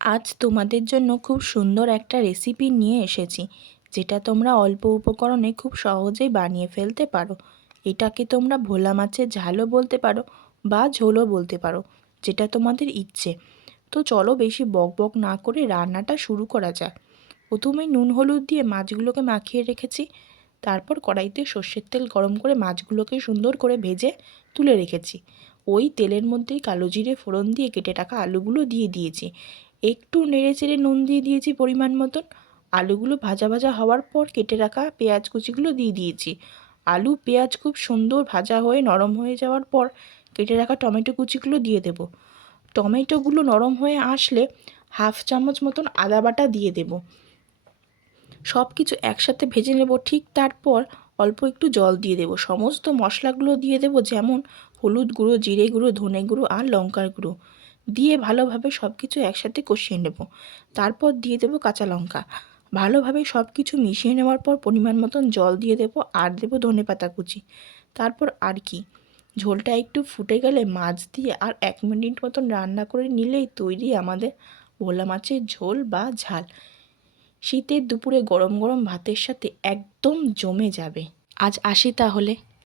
আজ তোমাদের জন্য খুব সুন্দর একটা রেসিপি নিয়ে এসেছি, যেটা তোমরা অল্প উপকরণে খুব সহজেই বানিয়ে ফেলতে পারো। এটাকে তোমরা ভোলা মাছের ঝালও বলতে পারো বা ঝোলও বলতে পারো, যেটা তোমাদের ইচ্ছে। তো চলো বেশি বক বক না করে রান্নাটা শুরু করা যাক। প্রথমেই নুন হলুদ দিয়ে মাছগুলোকে মাখিয়ে রেখেছি। তারপর কড়াইতে সর্ষের তেল গরম করে মাছগুলোকে সুন্দর করে ভেজে তুলে রেখেছি। ওই তেলের মধ্যেই কালো জিরে ফোড়ন দিয়ে কেটে রাখা আলুগুলো দিয়ে দিয়েছি। একটু নেড়ে চেড়ে নুন দিয়ে দিয়েছি পরিমাণ মতন। আলুগুলো ভাজা ভাজা হওয়ার পর কেটে রাখা পেঁয়াজ কুচিগুলো দিয়ে দিয়েছি। আলু পেঁয়াজ খুব সুন্দর ভাজা হয়ে নরম হয়ে যাওয়ার পর কেটে রাখা টমেটো কুচিগুলো দিয়ে দেব। টমেটোগুলো নরম হয়ে আসলে হাফ চামচ মতন আদা বাটা দিয়ে দেব। সব কিছু একসাথে ভেজে নেব। ঠিক তারপর অল্প একটু জল দিয়ে দেব। সমস্ত মশলাগুলো দিয়ে দেব, যেমন হলুদ গুঁড়ো, জিরে গুঁড়ো, ধনে গুঁড়ো আর লঙ্কার গুঁড়ো দিয়ে ভালোভাবে সব কিছু একসাথে কষিয়ে নেব। তারপর দিয়ে দেব কাঁচা লঙ্কা। ভালোভাবে সব কিছু মিশিয়ে নেওয়ার পর পরিমাণ মতন জল দিয়ে দেব আর দেব ধনেপাতা কুচি। তারপর আর কি, ঝোলটা একটু ফুটে গেলে মাছ দিয়ে আর 1 মিনিট মতন রান্না করে নিলেই তৈরি আমাদের ভোলা মাছের ঝোল বা ঝাল। শীতের দুপুরে গরম গরম ভাতের সাথে একদম জমে যাবে। আজ আসি তাহলে।